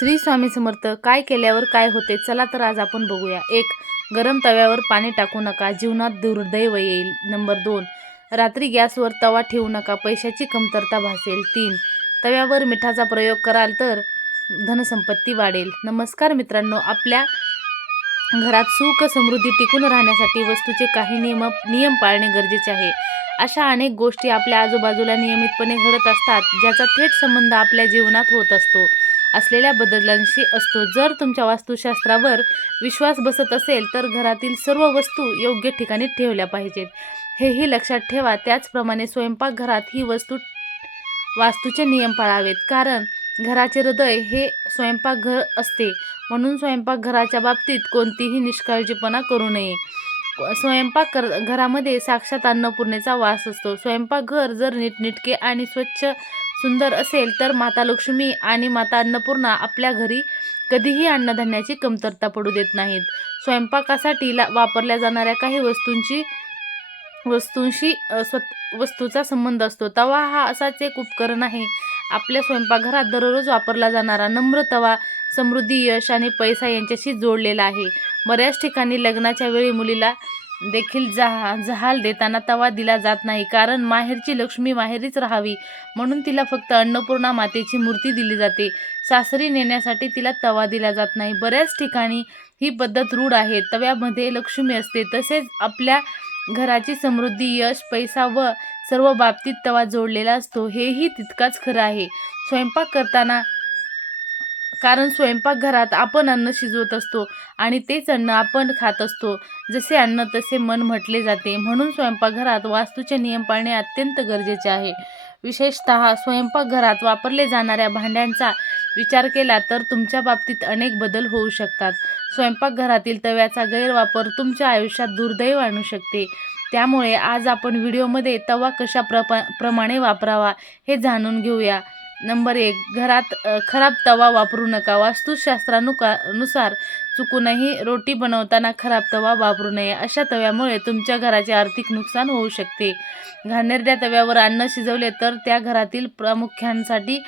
श्री स्वामी समर्थ काय केल्यावर काय होते चला तर आज आपण बघूया. एक गरम तव्यावर पाणी टाकू नका जीवनात दुर्दैव येईल. नंबर दोन रात्री गॅसवर तवा ठेवू नका पैशाची कमतरता भासेल. तीन तव्यावर मिठाचा प्रयोग कराल तर धनसंपत्ती वाढेल. नमस्कार मित्रांनो आपल्या घरात सुख समृद्धी टिकून राहण्यासाठी वस्तूचे काही नियम नियम पाळणे गरजेचे आहे. अशा अनेक गोष्टी आपल्या आजूबाजूला नियमितपणे घडत असतात ज्याचा थेट संबंध आपल्या जीवनात होत असतो. असलेल्या बदलांशी असतो. जर तुमच्या वास्तुशास्त्रावर विश्वास बसत असेल तर घरातील सर्व वस्तू योग्य ठिकाणी ठेवल्या पाहिजेत. हेही लक्षात ठेवा. त्याचप्रमाणे स्वयंपाकघरात ही वस्तू वास्तूचे नियम पाळावेत. कारण घराचे हृदय हे स्वयंपाकघर असते. म्हणून स्वयंपाकघराच्या बाबतीत कोणतीही निष्काळजीपणा करू नये. स्वयंपाक कर घरामध्ये साक्षात अन्नपूर्णेचा वास असतो. स्वयंपाकघर जर नीटनिटके आणि स्वच्छ सुंदर असेल तर माता लक्ष्मी आणि माता अन्नपूर्णा आपल्या घरी कधीही अन्नधान्याची कमतरता पडू देत नाहीत. स्वयंपाकासाठी ला वापरल्या जाणाऱ्या काही वस्तूंची वस्तूंशी स्वत वस्तूचा संबंध असतो. तवा हा असाच एक उपकरण आहे. आपल्या स्वयंपाकघरात दररोज वापरला जाणारा नम्र तवा समृद्धी यश आणि पैसा यांच्याशी जोडलेला आहे. बऱ्याच ठिकाणी लग्नाच्या वेळी मुलीला देखील जहा जहाल देताना तवा दिला जात नाही. कारण माहेरची लक्ष्मी माहेरीच राहावी म्हणून तिला फक्त अन्नपूर्णा मातेची मूर्ती दिली जाते. सासरी नेण्यासाठी तिला तवा दिला जात नाही. बऱ्याच ठिकाणी ही पद्धत रूढ आहे. तव्यामध्ये लक्ष्मी असते. तसेच आपल्या घराची समृद्धी यश पैसा व सर्व बाबतीत तवा जोडलेला असतो. हेही तितकाच खरं आहे. स्वयंपाक करताना कारण स्वयंपाकघरात आपण अन्न शिजवत असतो आणि तेच अन्न आपण खात असतो. जसे अन्न तसे मन म्हटले जाते. म्हणून स्वयंपाकघरात वास्तूचे नियम पाळणे अत्यंत गरजेचे आहे. विशेषत स्वयंपाकघरात वापरले जाणाऱ्या भांड्यांचा विचार केला तर तुमच्या बाबतीत अनेक बदल होऊ शकतात. स्वयंपाकघरातील तव्याचा गैरवापर तुमच्या आयुष्यात दुर्दैव आणू शकते. त्यामुळे आज आपण व्हिडिओमध्ये तवा कशा प्रपा प्रमाणे वापरावा हे जाणून घेऊया. नंबर एक घरात खराब तवा वापरू नका. वास्तुशास्त्रानुका नुसार चुकूनही रोटी बनवताना खराब तवा वापरू नये. अशा तव्यामुळे तुमच्या घराचे आर्थिक नुकसान होऊ शकते. घाणेरड्या तव्यावर अन्न शिजवले तर त्या घरातील प्रामुख्यांसाठी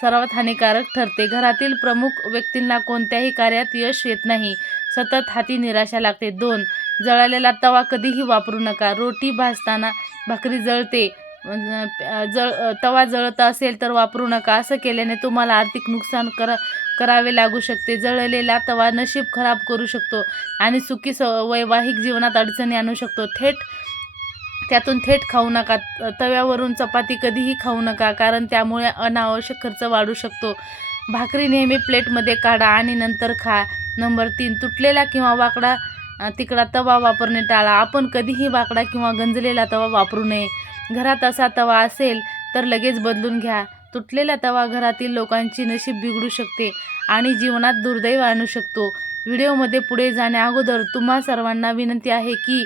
सर्वात हानिकारक ठरते. घरातील प्रमुख व्यक्तींना कोणत्याही कार्यात यश येत नाही. सतत हाती निराशा लागते. दोन जळालेला तवा कधीही वापरू नका. रोटी भाजताना भाकरी जळते. जळ तवा जळत असेल तर वापरू नका. असं केल्याने तुम्हाला आर्थिक नुकसान कर करावे लागू शकते. जळलेला तवा नशीब खराब करू शकतो आणि सुखी स वैवाहिक जीवनात अडचणी आणू शकतो. थेट त्यातून थेट खाऊ नका. तव्यावरून चपाती कधीही खाऊ नका कारण त्यामुळे अनावश्यक खर्च वाढू शकतो. भाकरी नेहमी प्लेटमध्ये काढा आणि नंतर खा. नंबर तीन तुटलेला किंवा वाकडा तिकडा तवा वापरणे टाळा. आपण कधीही वाकडा किंवा गंजलेला तवा वापरू नये. घरात असा तवा असेल तर लगेच बदलून घ्या. तुटलेला तवा घरातील लोकांची नशीब बिघडू शकते आणि जीवनात दुर्दैव आणू शकतो. व्हिडिओमध्ये पुढे जाण्या अगोदर तुम्हा सर्वांना विनंती आहे की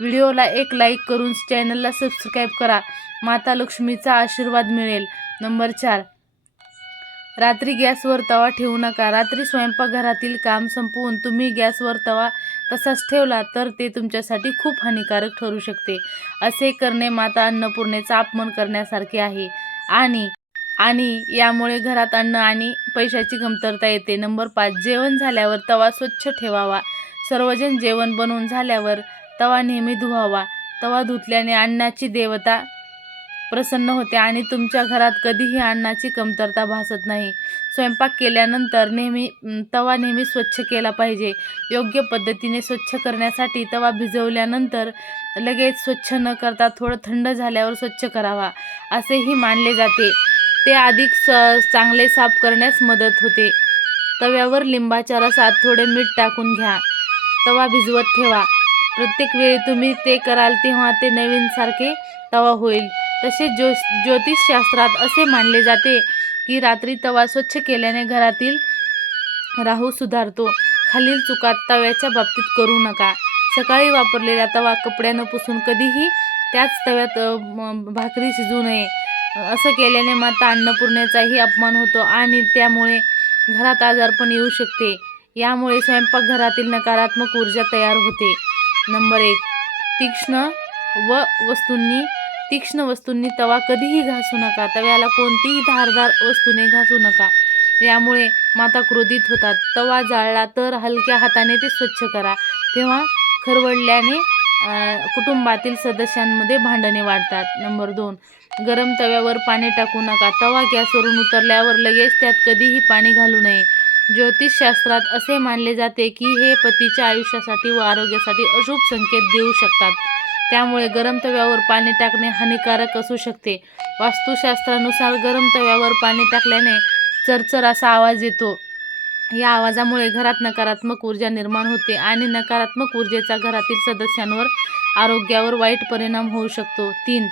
व्हिडिओला एक लाईक करून चॅनलला सबस्क्राईब करा. माता लक्ष्मीचा आशीर्वाद मिळेल. नंबर चार. रात्री गॅसवर तवा ठेवू नका. रात्री स्वयंपाकघरातील काम संपवून तुम्ही गॅसवर तवा तसाच ठेवला तर ते तुमच्यासाठी खूप हानिकारक ठरू शकते. असे करणे माता अन्नपूर्णेचा अपमान करण्यासारखे आहे. आणि आणि यामुळे घरात अन्न आणि पैशाची कमतरता येते. नंबर पाच जेवण झाल्यावर तवा स्वच्छ ठेवावा. सर्वजण जेवण बनवून झाल्यावर तवा नेहमी धुवावा. तवा धुतल्याने अन्नाची देवता प्रसन्न होते आणि तुमच्या घरात कधीही अन्नाची कमतरता भासत नाही. स्वयंपाक केल्यानंतर नेहमी तवा नेहमी स्वच्छ केला पाहिजे. योग्य पद्धतीने स्वच्छ करण्यासाठी तवा भिजवल्यानंतर लगेच स्वच्छ न करता थोडं थंड झाल्यावर स्वच्छ करावा असेही मानले जाते. ते अधिक स चांगले साफ करण्यास मदत होते. तव्यावर लिंबाच्या रसात थोडे मीठ टाकून घ्या. तवा भिजवत ठेवा. प्रत्येक वेळी तुम्ही ते कराल तेव्हा ते नवीनसारखे तवा होईल. तसेच ज्यो ज्योतिषशास्त्रात असे मानले जाते की रात्री तवा स्वच्छ केल्याने घरातील राहू सुधारतो. खालील चुका तव्याच्या बाबतीत करू नका. सकाळी वापरलेला तवा कपड्यानं पुसून कधीही त्याच तव्यात भाकरी शिजू नये. असं केल्याने माता अन्नपूर्णेचाही अपमान होतो आणि त्यामुळे घरात आजारपण येऊ शकते. यामुळे स्वयंपाकघरातील नकारात्मक ऊर्जा तयार होते. नंबर एक तीक्ष्ण व वस्तूंनी तीक्ष्ण वस्तूंनी तवा कधीही घासू नका. तव्याला कोणतीही धारदार वस्तूने घासू नका. यामुळे माता क्रोधित होतात. तवा जाळला तर हलक्या हाताने ते स्वच्छ करा. तेव्हा खरवडल्याने कुटुंबातील सदस्यांमध्ये भांडणे वाढतात. नंबर दोन गरम तव्यावर पाणी टाकू नका. तवा गॅसवरून उतरल्यावर लगेच त्यात कधीही पाणी घालू नये. ज्योतिषशास्त्रात असे मानले जाते की हे पतीच्या आयुष्यासाठी व आरोग्यासाठी अशुभ संकेत देऊ शकतात. त्यामुळे गरम तव्यावर पाणी टाकणे हानिकारक असू शकते. वास्तुशास्त्रानुसार गरम तव्यावर पाणी टाकल्याने चरचर असा आवाज येतो. या आवाजामुळे घरात नकारात्मक ऊर्जा निर्माण होते आणि नकारात्मक ऊर्जेचा घरातील सदस्यांवर आरोग्यावर वाईट परिणाम होऊ शकतो. तीन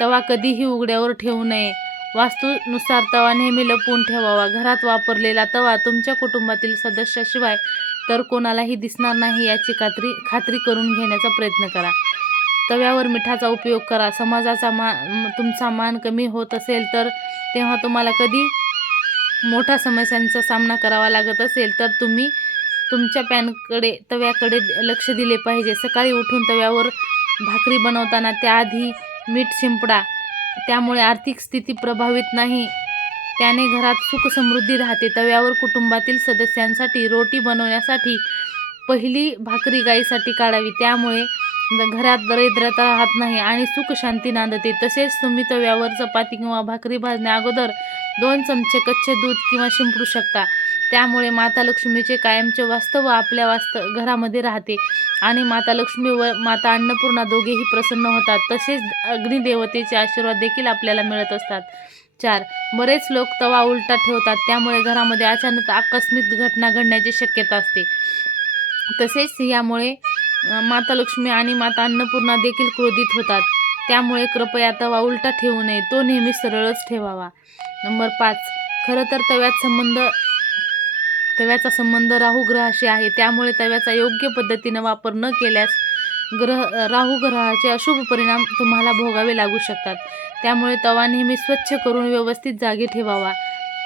तवा कधीही उघड्यावर ठेवू नये. वास्तूनुसार तवा नेहमी लपवून ठेवावा. घरात वापरलेला तवा तुमच्या कुटुंबातील सदस्याशिवाय तर कोणालाही दिसणार नाही याची खात्री खात्री करून घेण्याचा प्रयत्न करा. तव्यावर मिठाचा उपयोग करा. समाजाचा मा तुमचा मान कमी होत असेल तर तेव्हा तुम्हाला कधी मोठ्या समस्यांचा सामना करावा लागत असेल तर तुम्ही तुमच्या पॅनकडे तव्याकडे लक्ष दिले पाहिजे. सकाळी उठून तव्यावर भाकरी बनवताना त्याआधी मीठ शिंपडा. त्यामुळे आर्थिक स्थिती प्रभावित नाही. त्याने घरात सुख समृद्धी राहते. तव्यावर कुटुंबातील सदस्यांसाठी रोटी बनवण्यासाठी पहिली भाकरी गाईसाठी काढावी. त्यामुळे म्हणजे घरात दरिद्रता राहत नाही आणि सुख शांती नांदते. तसेच तुम्ही तव्यावर चपाती किंवा भाकरी भाजण्या अगोदर दोन चमचे कच्चे दूध किंवा शिंपडू शकता. त्यामुळे माता लक्ष्मीचे कायमचे वास्तव आपल्या वास्तव घरामध्ये राहते. आणि माता लक्ष्मी व माता अन्नपूर्णा दोघेही प्रसन्न होतात. तसेच अग्निदेवतेचे आशीर्वाद देखील आपल्याला मिळत असतात. चार. बरेच लोक तवा उलटा ठेवतात. त्यामुळे घरामध्ये अचानक आकस्मिक घटना घडण्याची शक्यता असते. तसेच यामुळे माता लक्ष्मी आणि माता अन्नपूर्णा देखील क्रोधित होतात. त्यामुळे कृपया तवा उलटा ठेवू नये. तो नेहमी सरळच ठेवावा. नंबर पाच. खरं तर तव्यात संबंध तव्याचा संबंध राहू ग्रहाशी आहे. त्यामुळे तव्याचा योग्य पद्धतीनं वापर न केल्यास ग्रह राहू ग्रहाचे अशुभ परिणाम तुम्हाला भोगावे लागू शकतात. त्यामुळे तवा नेहमी स्वच्छ करून व्यवस्थित जागी ठेवावा.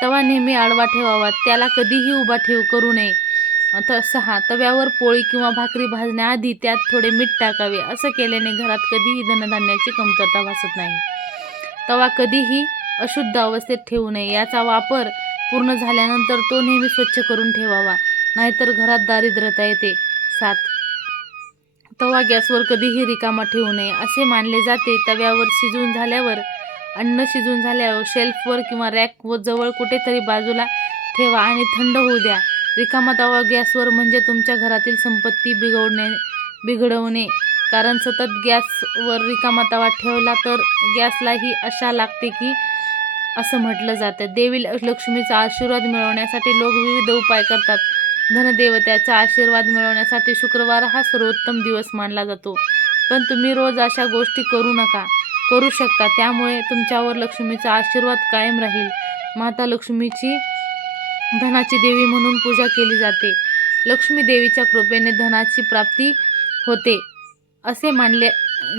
तवा नेहमी आडवा ठेवावा. त्याला कधीही उभा ठेव करू नये. त सहा तव्यावर पोळी किंवा भाकरी भाजण्याआधी त्यात थोडे मीठ टाकावे. असं केल्याने घरात कधीही धनधान्याची कमतरता भासत नाही. तवा कधीही अशुद्ध अवस्थेत ठेवू नये. याचा वापर पूर्ण झाल्यानंतर तो नेहमी स्वच्छ करून ठेवावा. नाहीतर घरात दारिद्र्यता येते. सात. तवा गॅसवर कधीही रिकामा ठेवू नये. असे मानले जाते. तव्यावर शिजवून झाल्यावर अन्न शिजून झाल्यावर शेल्फवर किंवा रॅक व जवळ कुठेतरी बाजूला ठेवा आणि थंड होऊ द्या. रिकामा तवा गॅसवर म्हणजे तुमच्या घरातील संपत्ती बिघडणे बिघडवणे. कारण सतत गॅसवर रिकामा तवा ठेवला तर गॅसलाही अशा लागते की असं म्हटलं जातं. देवी ल- लक्ष्मीचा आशीर्वाद मिळवण्यासाठी लोक विविध उपाय करतात. धनदेवत्याचा आशीर्वाद मिळवण्यासाठी शुक्रवार हा सर्वोत्तम दिवस मानला जातो. पण तुम्ही रोज अशा गोष्टी करू नका. करू शकता. त्यामुळे तुमच्यावर लक्ष्मीचा आशीर्वाद कायम राहील. माता लक्ष्मीची धनाची देवी म्हणून पूजा केली जाते. लक्ष्मी देवीच्या कृपेने धनाची प्राप्ती होते असे मानले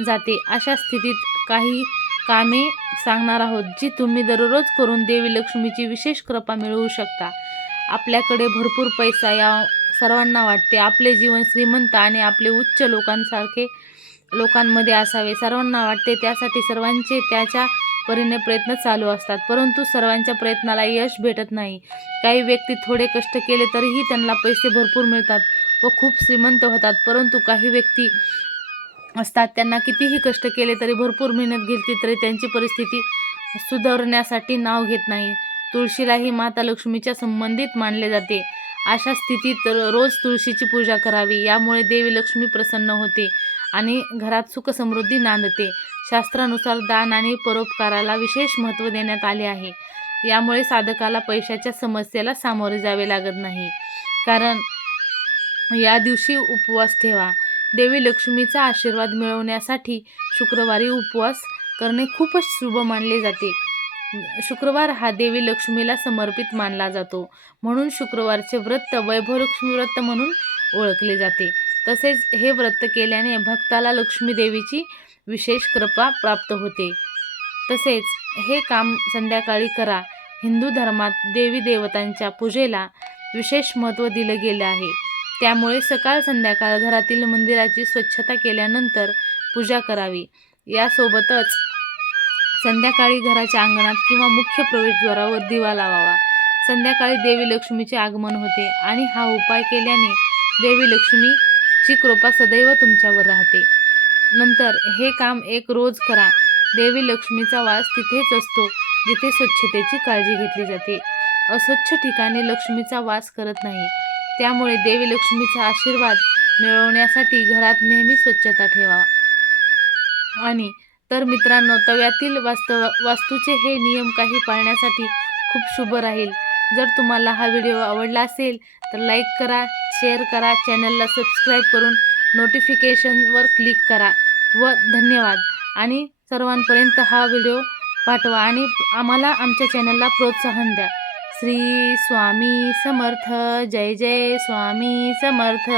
जाते. अशा स्थितीत काही कामे सांगणार आहोत जी तुम्ही दररोज करून देवी लक्ष्मीची विशेष कृपा मिळवू शकता. आपल्याकडे भरपूर पैसा या सर्वांना वाटते. आपले जीवन श्रीमंत आणि आपले उच्च लोकांसारखे लोकांमध्ये असावे. सर्वांना वाटते त्यासाठी सर्वांचे त्याच्या परीने प्रयत्न चालू असतात परंतु सर्वांच्या प्रयत्नाला यश भेटत नाही. काही व्यक्ती थोडे कष्ट केले तरीही त्यांना पैसे भरपूर मिळतात व खूप श्रीमंत होतात परंतु काही व्यक्ती असतात त्यांना कितीही कष्ट केले तरी भरपूर मेहनत घेतली तरी त्यांची परिस्थिती सुधारण्यासाठी नाव घेत नाही. तुळशीलाही माता लक्ष्मीच्या संबंधित मानले जाते. अशा स्थितीत रोज तुळशीची पूजा करावी यामुळे देवी लक्ष्मी प्रसन्न होते. आणि घरात सुखसमृद्धी नांदते. शास्त्रानुसार दान आणि परोपकाराला विशेष महत्त्व देण्यात आले आहे. यामुळे साधकाला पैशाच्या समस्येला सामोरे जावे लागत नाही. कारण या दिवशी उपवास ठेवा. देवी लक्ष्मीचा आशीर्वाद मिळवण्यासाठी शुक्रवारी उपवास करणे खूपच शुभ मानले जाते. शुक्रवार हा देवी लक्ष्मीला समर्पित मानला जातो. म्हणून शुक्रवारचे व्रत वैभवलक्ष्मी व्रत म्हणून ओळखले जाते. तसेच हे व्रत केल्याने भक्ताला लक्ष्मी देवीची विशेष कृपा प्राप्त होते. तसेच हे काम संध्याकाळी करा. हिंदू धर्मात देवी देवतांच्या पूजेला विशेष महत्त्व दिलं गेलं आहे. त्यामुळे सकाळ संध्याकाळ घरातील मंदिराची स्वच्छता केल्यानंतर पूजा करावी. यासोबतच संध्याकाळी घराच्या अंगणात किंवा मुख्य प्रवेशद्वारावर दिवा लावावा. संध्याकाळी देवी लक्ष्मीचे आगमन होते आणि हा उपाय केल्याने देवी लक्ष्मी ची कृपा सदैव तुमच्यावर राहते. नंतर हे काम एक रोज करा. देवी लक्ष्मीचा वास तिथेच असतो जिथे स्वच्छतेची काळजी घेतली जाते. अस्वच्छ ठिकाणी लक्ष्मीचा वास करत नाही. त्यामुळे देवी लक्ष्मीचा आशीर्वाद मिळवण्यासाठी घरात नेहमी स्वच्छता ठेवा. आणि तर मित्रांनो तव्यातील वास्तव वास्तूचे हे नियम काही पाळण्यासाठी खूप शुभ राहील. जर तुम्हाला हा व्हिडिओ आवडला असेल तर लाईक करा शेअर करा चॅनलला सबस्क्राईब करून नोटिफिकेशनवर क्लिक करा व धन्यवाद. आणि सर्वांपर्यंत हा व्हिडिओ पाठवा आणि आम्हाला आमच्या चॅनलला प्रोत्साहन द्या. श्री स्वामी समर्थ. जय जय स्वामी समर्थ.